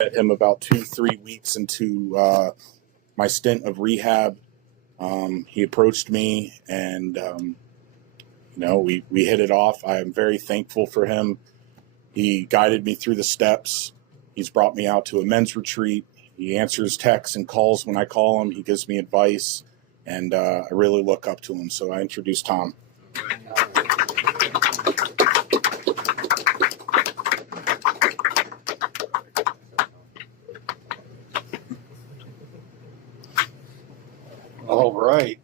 Met him about 2-3 weeks into my stint of rehab. He approached me, and we hit it off. I am very thankful for him. He guided me through the steps. He's brought me out to a men's retreat. He answers texts and calls when I call him. He gives me advice, and I really look up to him. So I introduce Tom. All right.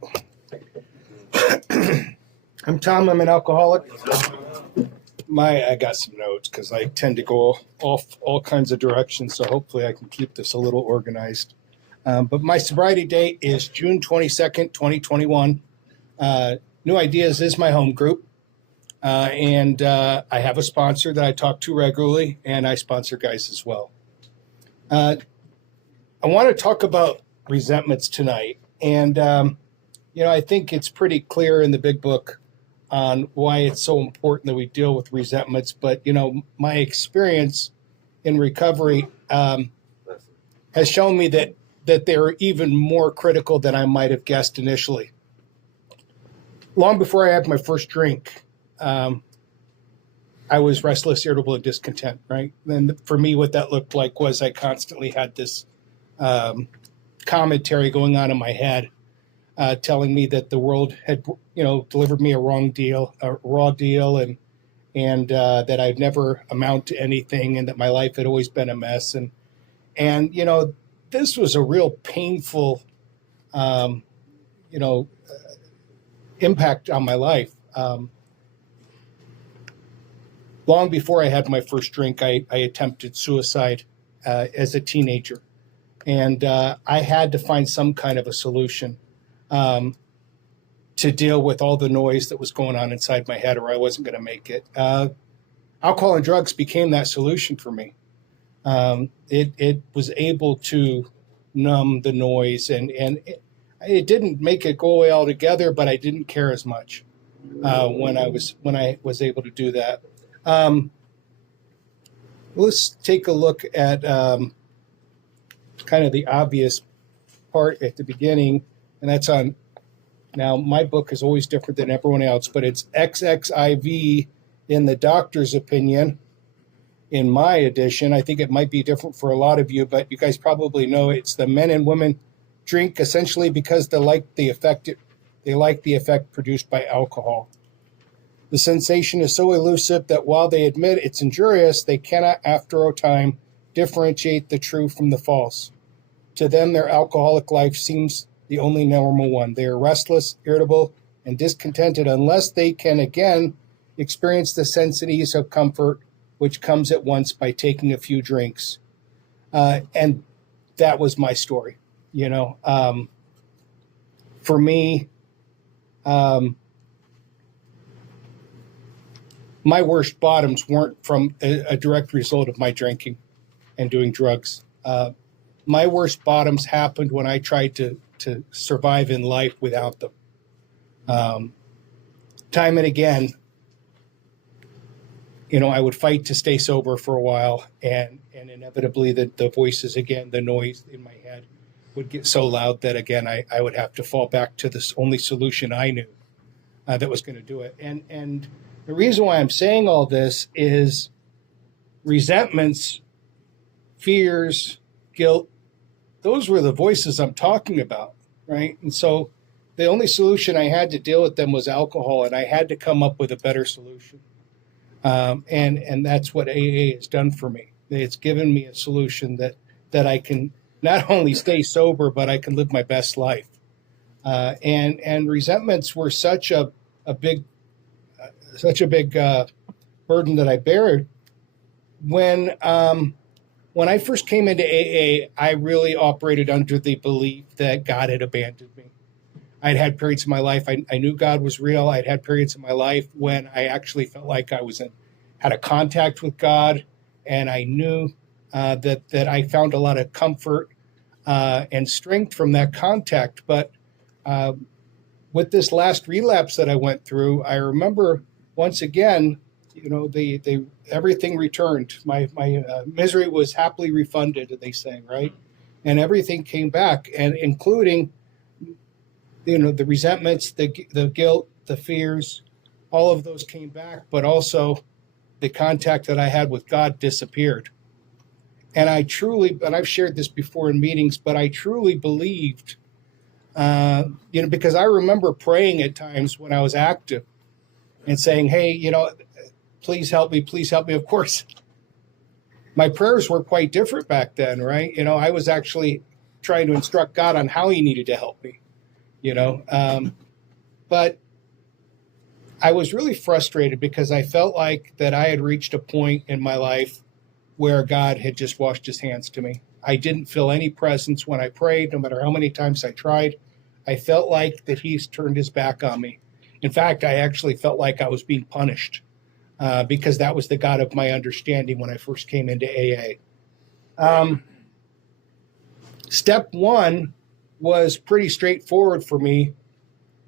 I'm Tom. I'm an alcoholic. I got some notes because I tend to go off all kinds of directions, so hopefully I can keep this a little organized. But my sobriety date is June 22nd, 2021. New Ideas is my home group, and I have a sponsor that I talk to regularly, and I sponsor guys as well. I want to talk about resentments tonight. And, I think it's pretty clear in the big book on why it's so important that we deal with resentments. But, my experience in recovery has shown me that they're even more critical than I might have guessed initially. Long before I had my first drink, I was restless, irritable, and discontent, right? And for me, what that looked like was I constantly had this commentary going on in my head, telling me that the world had, delivered me a raw deal, and that I'd never amount to anything, and that my life had always been a mess. And this was a real painful, impact on my life. Long before I had my first drink, I attempted suicide as a teenager. And I had to find some kind of a solution to deal with all the noise that was going on inside my head, or I wasn't going to make it. Alcohol and drugs became that solution for me. It was able to numb the noise, and it didn't make it go away altogether, but I didn't care as much when I was able to do that. Let's take a look at kind of the obvious part at the beginning, and that's on, now my book is always different than everyone else, but it's XXIV in the doctor's opinion. In my edition, I think it might be different for a lot of you, but you guys probably know it's the men and women drink essentially because they like the effect produced by alcohol. The sensation is so elusive that while they admit it's injurious, they cannot, after a time, differentiate the true from the false. To them, their alcoholic life seems the only normal one. They are restless, irritable, and discontented unless they can again experience the sense and ease of comfort which comes at once by taking a few drinks. And that was my story. For me, my worst bottoms weren't from a direct result of my drinking and doing drugs. My worst bottoms happened when I tried to survive in life without them. Time and again, I would fight to stay sober for a while, and inevitably the voices again, the noise in my head would get so loud that again, I would have to fall back to the only solution I knew that was going to do it. And the reason why I'm saying all this is resentments, fears, guilt, those were the voices I'm talking about, right? And so the only solution I had to deal with them was alcohol, and I had to come up with a better solution. And that's what AA has done for me. It's given me a solution that I can not only stay sober, but I can live my best life. And resentments were such a big burden that I bared. When I first came into AA, I really operated under the belief that God had abandoned me. I'd had periods in my life, I knew God was real. I'd had periods in my life when I actually felt like I had a contact with God, and I knew that I found a lot of comfort and strength from that contact. But with this last relapse that I went through, I remember once again they everything returned. My misery was happily refunded, they say, right? And everything came back, and including, the resentments, the guilt, the fears, all of those came back, but also the contact that I had with God disappeared. And and I've shared this before in meetings, but I truly believed, because I remember praying at times when I was active and saying, hey, please help me, please help me. Of course, my prayers were quite different back then, right? I was actually trying to instruct God on how he needed to help me, but I was really frustrated because I felt like that I had reached a point in my life where God had just washed his hands to me. I didn't feel any presence when I prayed, no matter how many times I tried. I felt like that he's turned his back on me. In fact, I actually felt like I was being punished because that was the God of my understanding when I first came into AA. Step one was pretty straightforward for me,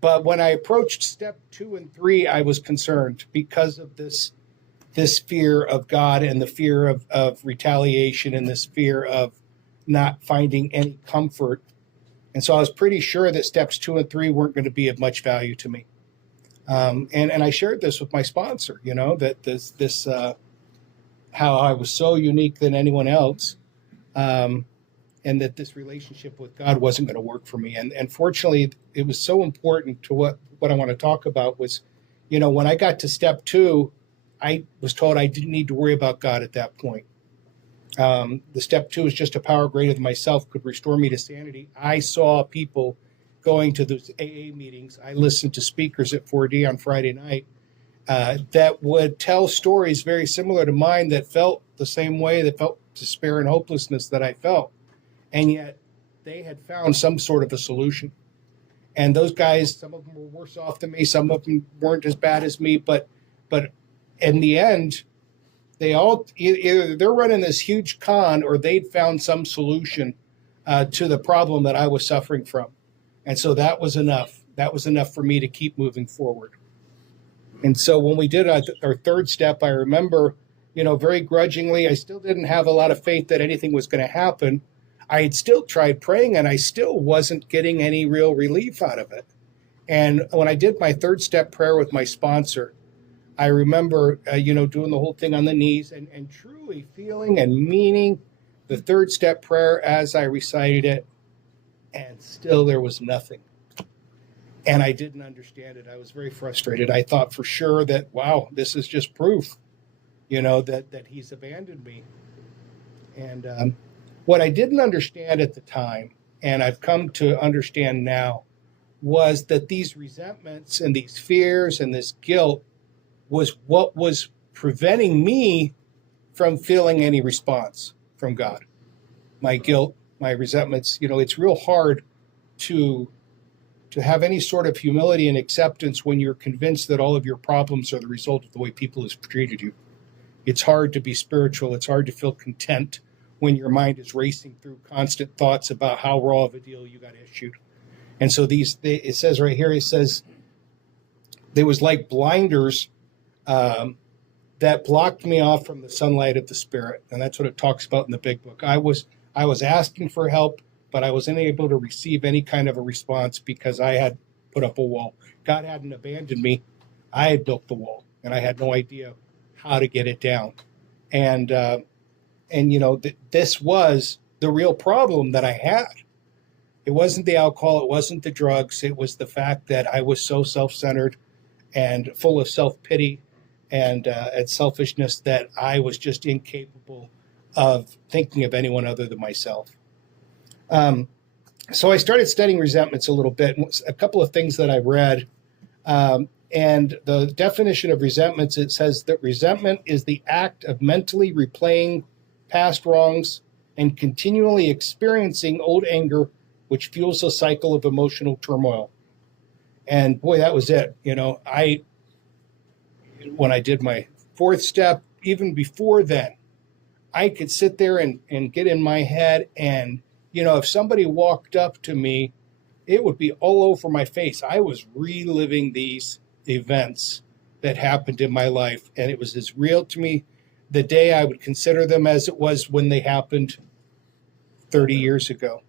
but when I approached step 2 and 3, I was concerned because of this fear of God and the fear of retaliation and this fear of not finding any comfort. And so I was pretty sure that steps 2 and 3 weren't going to be of much value to me. And I shared this with my sponsor, that this how I was so unique than anyone else, and that this relationship with God wasn't going to work for me. And fortunately, it was so important to what I want to talk about was, when I got to step 2, I was told I didn't need to worry about God at that point. The step 2 is just a power greater than myself could restore me to sanity. I saw people going to those AA meetings. I listened to speakers at 4D on Friday night that would tell stories very similar to mine that felt the same way, that felt despair and hopelessness that I felt. And yet they had found some sort of a solution. And those guys, some of them were worse off than me. Some of them weren't as bad as me. But in the end, they all, either they're running this huge con or they'd found some solution to the problem that I was suffering from. And so that was enough. That was enough for me to keep moving forward. And so when we did our third step, I remember, very grudgingly, I still didn't have a lot of faith that anything was going to happen. I had still tried praying and I still wasn't getting any real relief out of it. And when I did my third step prayer with my sponsor, I remember, doing the whole thing on the knees and truly feeling and meaning the third step prayer as I recited it. And still there was nothing. And I didn't understand it. I was very frustrated. I thought for sure that, wow, this is just proof, that he's abandoned me. And what I didn't understand at the time, and I've come to understand now, was that these resentments and these fears and this guilt was what was preventing me from feeling any response from God. My guilt, my resentments, it's real hard to have any sort of humility and acceptance when you're convinced that all of your problems are the result of the way people have treated you. It's hard to be spiritual. It's hard to feel content when your mind is racing through constant thoughts about how raw of a deal you got issued. And so it says right here, there was like blinders that blocked me off from the sunlight of the Spirit. And that's what it talks about in the big book. I was asking for help, but I wasn't able to receive any kind of a response because I had put up a wall. God hadn't abandoned me. I had built the wall, and I had no idea how to get it down. And this was the real problem that I had. It wasn't the alcohol. It wasn't the drugs. It was the fact that I was so self-centered and full of self-pity and selfishness that I was just incapable of thinking of anyone other than myself. So I started studying resentments a little bit. A couple of things that I read. And the definition of resentments, it says that resentment is the act of mentally replaying past wrongs and continually experiencing old anger, which fuels a cycle of emotional turmoil. And boy, that was it. When I did my fourth step, even before then, I could sit there and get in my head and, if somebody walked up to me, it would be all over my face. I was reliving these events that happened in my life. And it was as real to me the day I would consider them as it was when they happened 30 years ago.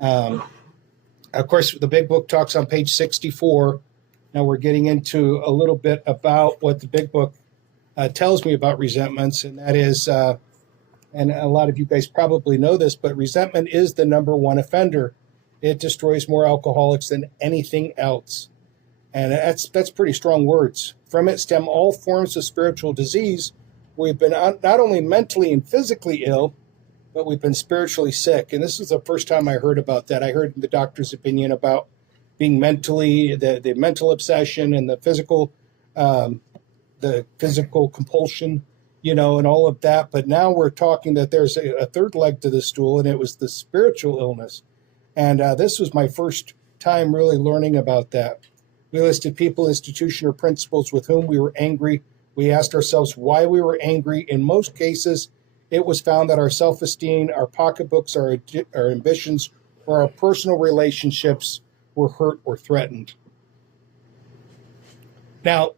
Of course, the big book talks on page 64. Now we're getting into a little bit about what the big book tells me about resentments, and that is, and a lot of you guys probably know this, but resentment is the number one offender. It destroys more alcoholics than anything else. And that's pretty strong words. From it stem all forms of spiritual disease. We've been not only mentally and physically ill, but we've been spiritually sick. And this is the first time I heard about that. I heard the doctor's opinion about being mentally, the mental obsession and the physical compulsion, and all of that. But now we're talking that there's a third leg to the stool, and it was the spiritual illness. And this was my first time really learning about that. We listed people, institution, or principles with whom we were angry. We asked ourselves why we were angry. In most cases, it was found that our self-esteem, our pocketbooks, our ambitions, or our personal relationships were hurt or threatened. Now,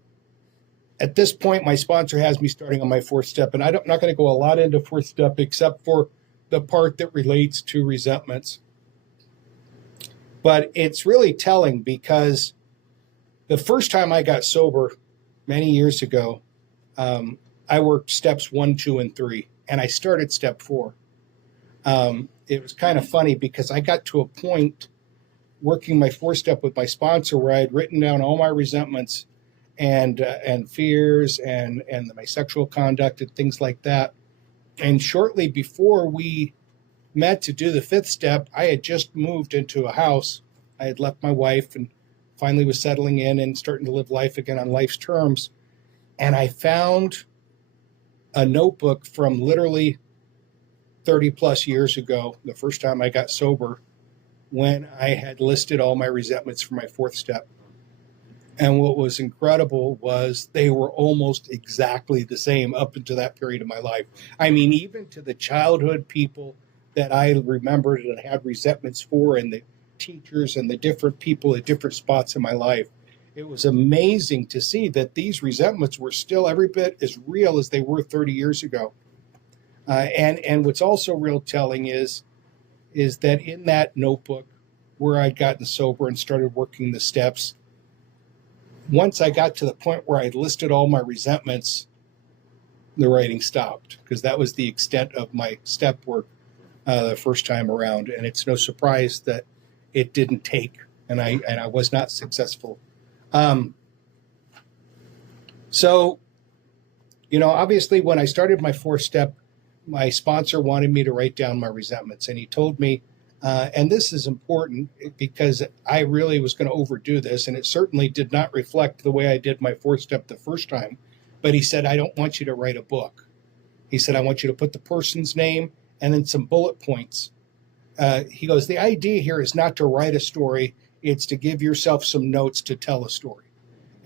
at this point, my sponsor has me starting on my fourth step, and I'm not going to go a lot into fourth step except for the part that relates to resentments. But it's really telling because the first time I got sober many years ago, I worked steps 1, 2, and 3, and I started step 4. It was kind of funny because I got to a point working my 4th step with my sponsor where I had written down all my resentments and fears and my sexual conduct and things like that. And shortly before we met to do the 5th step, I had just moved into a house. I had left my wife and finally was settling in and starting to live life again on life's terms. And I found a notebook from literally 30 plus years ago, the first time I got sober, when I had listed all my resentments for my 4th step. And what was incredible was they were almost exactly the same up until that period of my life. I mean, even to the childhood people that I remembered and had resentments for, and the teachers and the different people at different spots in my life, it was amazing to see that these resentments were still every bit as real as they were 30 years ago. And what's also real telling is that in that notebook where I'd gotten sober and started working the steps, once I got to the point where I'd listed all my resentments, the writing stopped because that was the extent of my step work the first time around. And it's no surprise that it didn't take, and I was not successful. So, obviously when I started my 4th step, my sponsor wanted me to write down my resentments, and he told me, and this is important because I really was going to overdo this, and it certainly did not reflect the way I did my 4th step the first time. But he said, I don't want you to write a book. He said, I want you to put the person's name and then some bullet points. He goes, the idea here is not to write a story. It's to give yourself some notes to tell a story.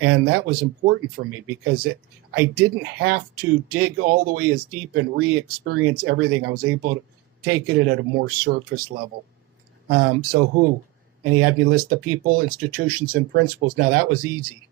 And that was important for me because I didn't have to dig all the way as deep and re-experience everything. I was able to take it at a more surface level. So who? And he had me list the people, institutions, and principles. Now, that was easy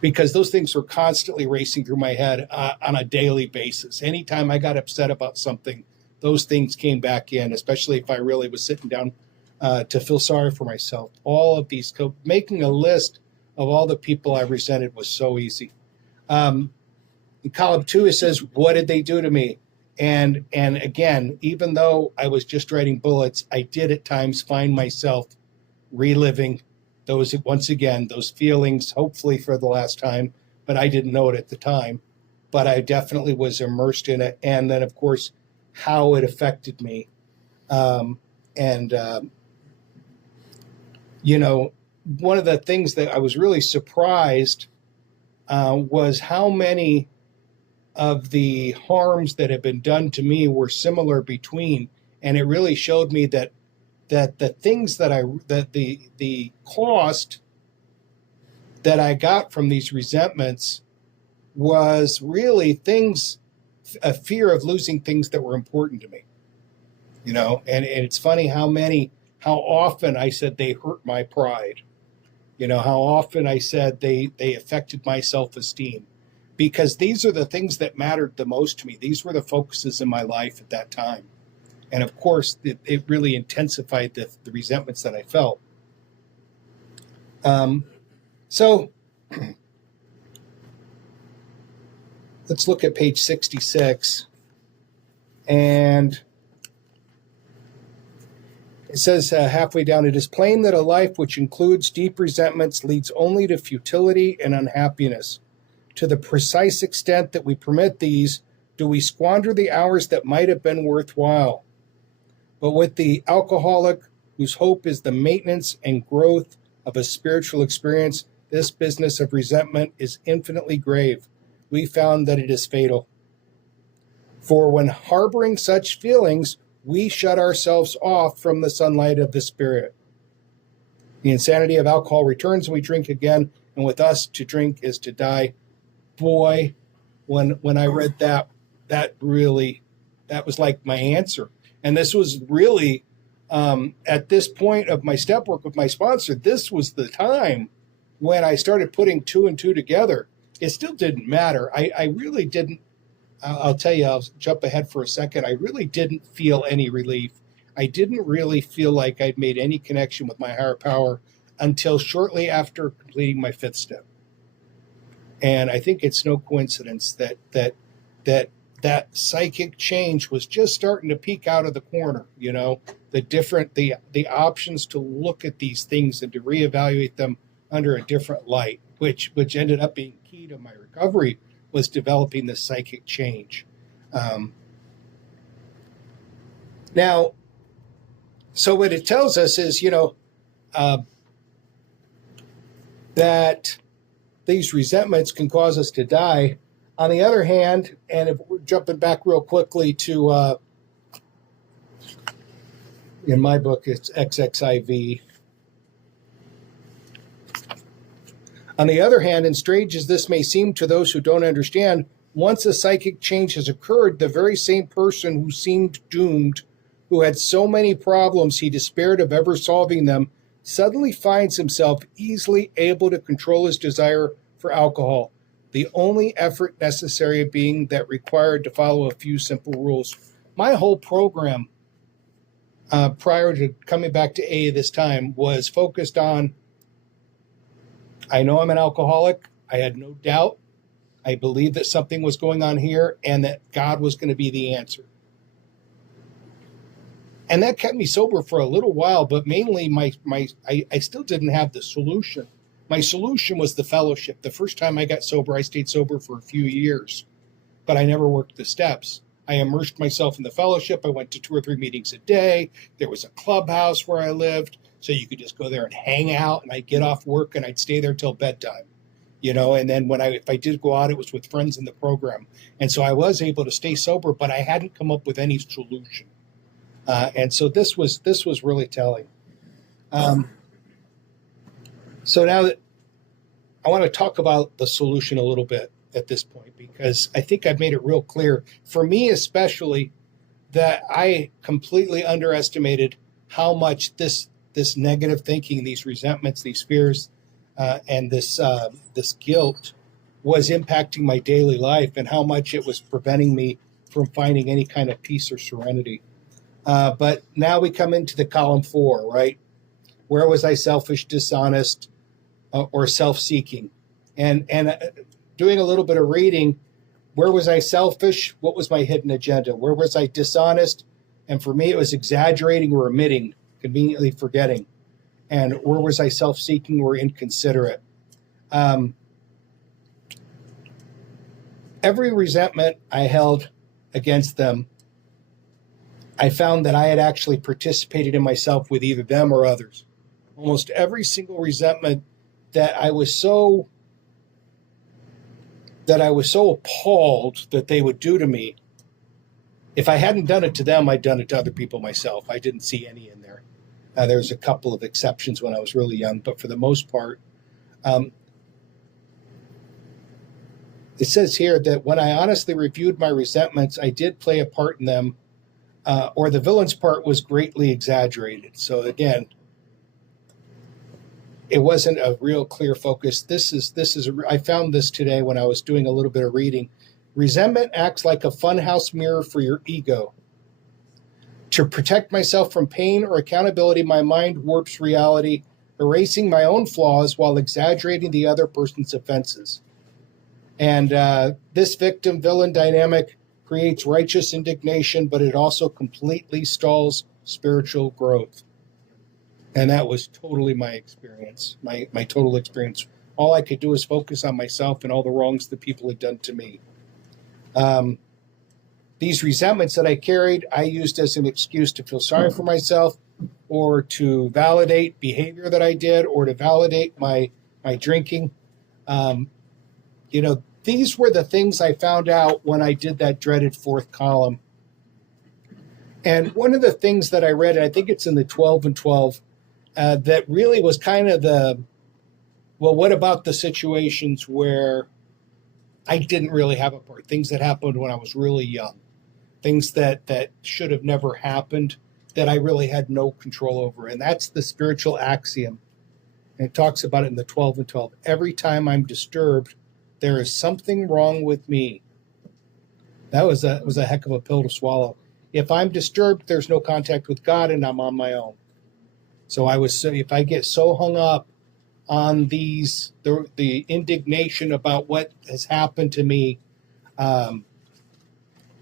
because those things were constantly racing through my head on a daily basis. Anytime I got upset about something, those things came back in, especially if I really was sitting down to feel sorry for myself. All of these, making a list of all the people I resented was so easy. In column 2, it says, what did they do to me? And again, even though I was just writing bullets, I did at times find myself reliving those, once again, those feelings, hopefully for the last time, but I didn't know it at the time. But I definitely was immersed in it. And then, of course, how it affected me. One of the things that I was really surprised was how many of the harms that have been done to me were similar between, and it really showed me that the things that the cost that I got from these resentments was really a fear of losing things that were important to me, and it's funny how often I said they hurt my pride, How often I said they affected my self-esteem, because these are the things that mattered the most to me. These were the focuses in my life at that time. And of course, it really intensified the resentments that I felt. So let's look at page 66. And it says halfway down, it is plain that a life which includes deep resentments leads only to futility and unhappiness. To the precise extent that we permit these, do we squander the hours that might have been worthwhile. But with the alcoholic, whose hope is the maintenance and growth of a spiritual experience, this business of resentment is infinitely grave. We found that it is fatal. For when harboring such feelings, we shut ourselves off from the sunlight of the Spirit. The insanity of alcohol returns when we drink again, and with us, to drink is to die. Boy, when I read that was like my answer. And this was really, at this point of my step work with my sponsor, this was the time when I started putting two and two together. It still didn't matter. I really didn't. I'll tell you, I'll jump ahead for a second. I really didn't feel any relief. I didn't really feel like I'd made any connection with my higher power until shortly after completing my fifth step. And I think it's no coincidence that psychic change was just starting to peek out of the corner. The options to look at these things and to reevaluate them under a different light, which ended up being key to my recovery, was developing this psychic change. Now, so what it tells us is, that these resentments can cause us to die. On the other hand, and if we're jumping back real quickly to, in my book, it's XXIV. On the other hand, and strange as this may seem to those who don't understand, once a psychic change has occurred, the very same person who seemed doomed, who had so many problems he despaired of ever solving them, suddenly finds himself easily able to control his desire for alcohol, the only effort necessary being that required to follow a few simple rules. My whole program, prior to coming back to AA this time, was focused on, I know I'm an alcoholic. I had no doubt. I believed that something was going on here and that God was going to be the answer. And that kept me sober for a little while, but mainly I still didn't have the solution. My solution was the fellowship. The first time I got sober, I stayed sober for a few years, but I never worked the steps. I immersed myself in the fellowship. I went to 2 or 3 meetings a day. There was a clubhouse where I lived, so you could just go there and hang out, and I'd get off work and I'd stay there till bedtime. And then if I did go out, it was with friends in the program. And so I was able to stay sober, but I hadn't come up with any solution. And so this was really telling. So now that I want to talk about the solution a little bit at this point, because I think I've made it real clear, for me especially, that I completely underestimated how much this negative thinking, these resentments, these fears, and this guilt was impacting my daily life, and how much it was preventing me from finding any kind of peace or serenity. But now we come into the column 4, right? Where was I selfish, dishonest, or self-seeking? And doing a little bit of reading, where was I selfish? What was my hidden agenda? Where was I dishonest? And for me, it was exaggerating or omitting, conveniently forgetting. And where was I self-seeking or inconsiderate? Every resentment I held against them, I found that I had actually participated in myself with either them or others. Almost every single resentment that I was so appalled that they would do to me, if I hadn't done it to them, I'd done it to other people myself. I didn't see any in there. There's a couple of exceptions when I was really young, but for the most part, it says here that when I honestly reviewed my resentments, I did play a part in them, or the villain's part was greatly exaggerated. So again, it wasn't a real clear focus. I found this today when I was doing a little bit of reading. Resentment acts like a funhouse mirror for your ego. To protect myself from pain or accountability, my mind warps reality, erasing my own flaws while exaggerating the other person's offenses. And this victim-villain dynamic creates righteous indignation, but it also completely stalls spiritual growth. And that was totally my experience, my total experience. All I could do was focus on myself and all the wrongs that people had done to me. These resentments that I carried, I used as an excuse to feel sorry for myself, or to validate behavior that I did, or to validate my drinking. These were the things I found out when I did that dreaded fourth column. And one of the things that I read, and I think it's in the 12 and 12, that really was kind of what about the situations where I didn't really have a part, things that happened when I was really young, things that should have never happened, that I really had no control over. And that's the spiritual axiom. And it talks about it in the 12 and 12. Every time I'm disturbed, there is something wrong with me. That was a heck of a pill to swallow. If I'm disturbed, there's no contact with God, and I'm on my own. So if I get so hung up on the indignation about what has happened to me,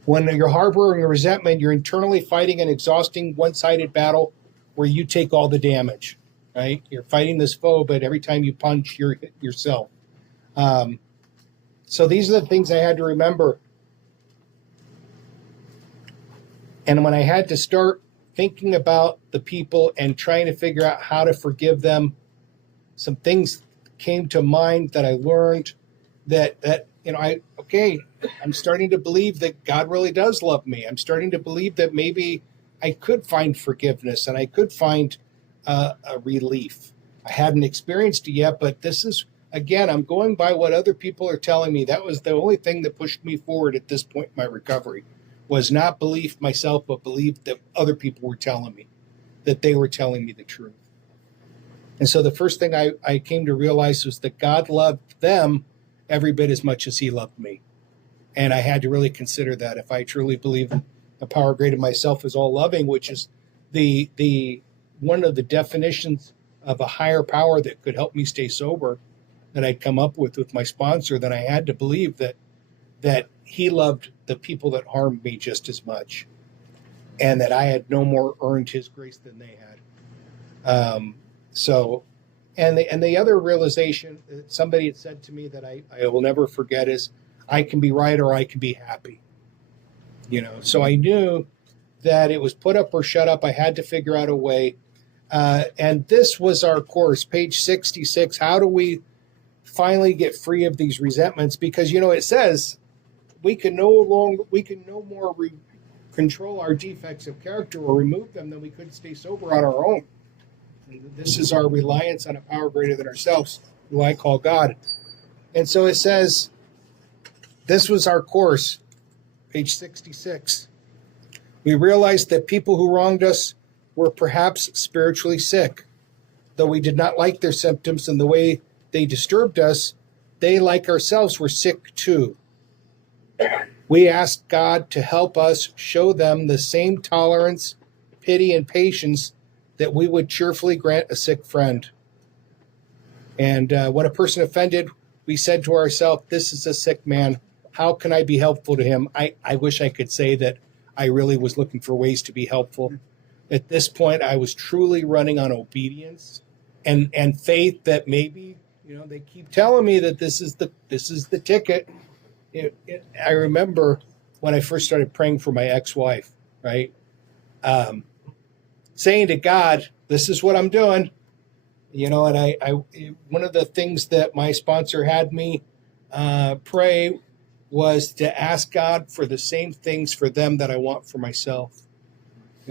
when you're harboring a resentment, you're internally fighting an exhausting one-sided battle where you take all the damage, right? You're fighting this foe, but every time you punch, you're hit yourself. So these are the things I had to remember. And when I had to start thinking about the people and trying to figure out how to forgive them, some things came to mind that I learned that I'm starting to believe that God really does love me. I'm starting to believe that maybe I could find forgiveness and I could find a relief. I hadn't experienced it yet, but this is, again, I'm going by what other people are telling me. That was the only thing that pushed me forward at this point in my recovery, was not belief myself, but belief that other people were telling me, that they were telling me the truth. And so the first thing I came to realize was that God loved them every bit as much as he loved me. And I had to really consider that. If I truly believe the power greater than myself is all loving, which is the one of the definitions of a higher power that could help me stay sober, that I'd come up with my sponsor, then I had to believe that he loved the people that harmed me just as much, and that I had no more earned his grace than they had. And the other realization that somebody had said to me that I will never forget is, I can be right or I can be happy. So I knew that it was put up or shut up. I had to figure out a way. And this was our course, page 66. How do we finally get free of these resentments? Because, it says we can no more control our defects of character or remove them than we could stay sober on our own. And this is our reliance on a power greater than ourselves, who I call God. And so it says, this was our course, page 66. We realized that people who wronged us were perhaps spiritually sick. Though we did not like their symptoms and the way they disturbed us, they, like ourselves, were sick too. We asked God to help us show them the same tolerance, pity, and patience that we would cheerfully grant a sick friend. And when a person offended, we said to ourselves, this is a sick man. How can I be helpful to him? I wish I could say that I really was looking for ways to be helpful. At this point, I was truly running on obedience and faith that maybe, they keep telling me that this is the ticket. I remember when I first started praying for my ex-wife, right? Saying to God, this is what I'm doing. And I one of the things that my sponsor had me pray was to ask God for the same things for them that I want for myself.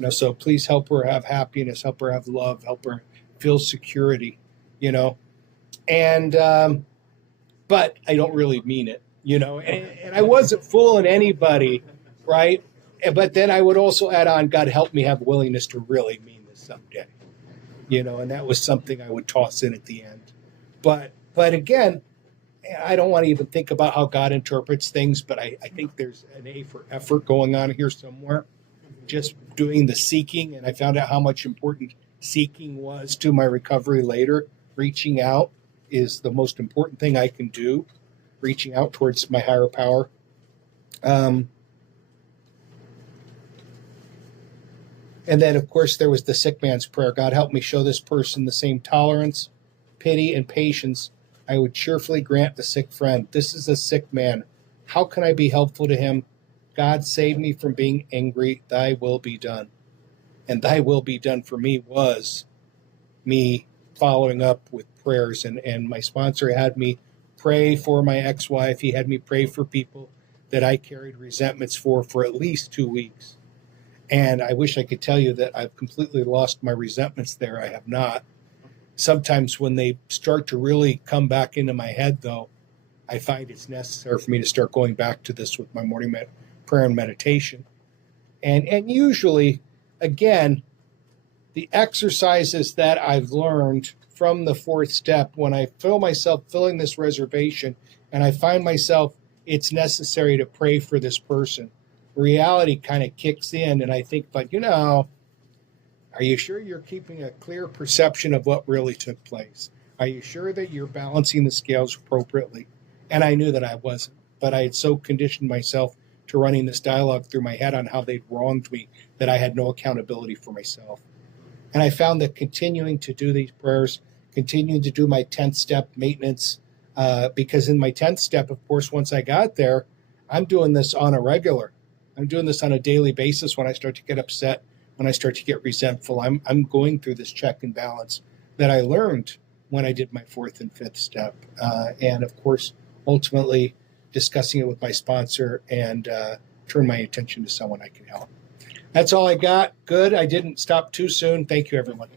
So please help her have happiness, help her have love, help her feel security, and but I don't really mean it, and I wasn't fooling anybody, right? But then I would also add on, God, help me have willingness to really mean this someday. and that was something I would toss in at the end. But again, I don't want to even think about how God interprets things, but I think there's an A for effort going on here somewhere. Just doing the seeking, and I found out how much important seeking was to my recovery later. Reaching out is the most important thing I can do, reaching out towards my higher power. And then, of course, there was the sick man's prayer. God, help me show this person the same tolerance, pity, and patience I would cheerfully grant the sick friend. This is a sick man. How can I be helpful to him? God, save me from being angry. Thy will be done. And thy will be done for me was me following up with prayers. And my sponsor had me pray for my ex-wife. He had me pray for people that I carried resentments for at least 2 weeks. And I wish I could tell you that I've completely lost my resentments there. I have not. Sometimes when they start to really come back into my head, though, I find it's necessary for me to start going back to this with my morning prayer and meditation. And usually, again, the exercises that I've learned from the fourth step, when I feel myself filling this reservation and I find myself, it's necessary to pray for this person, reality kind of kicks in, and I think, but are you sure you're keeping a clear perception of what really took place? Are you sure that you're balancing the scales appropriately? And I knew that I wasn't, but I had so conditioned myself to running this dialogue through my head on how they'd wronged me that I had no accountability for myself. And I found that continuing to do these prayers, continuing to do my 10th step maintenance, because in my 10th step, of course, once I got there, I'm doing this on a regular. I'm doing this on a daily basis when I start to get upset, when I start to get resentful. I'm going through this check and balance that I learned when I did my 4th and 5th step. And of course, ultimately discussing it with my sponsor and turn my attention to someone I can help. That's all I got. Good. I didn't stop too soon. Thank you, everyone.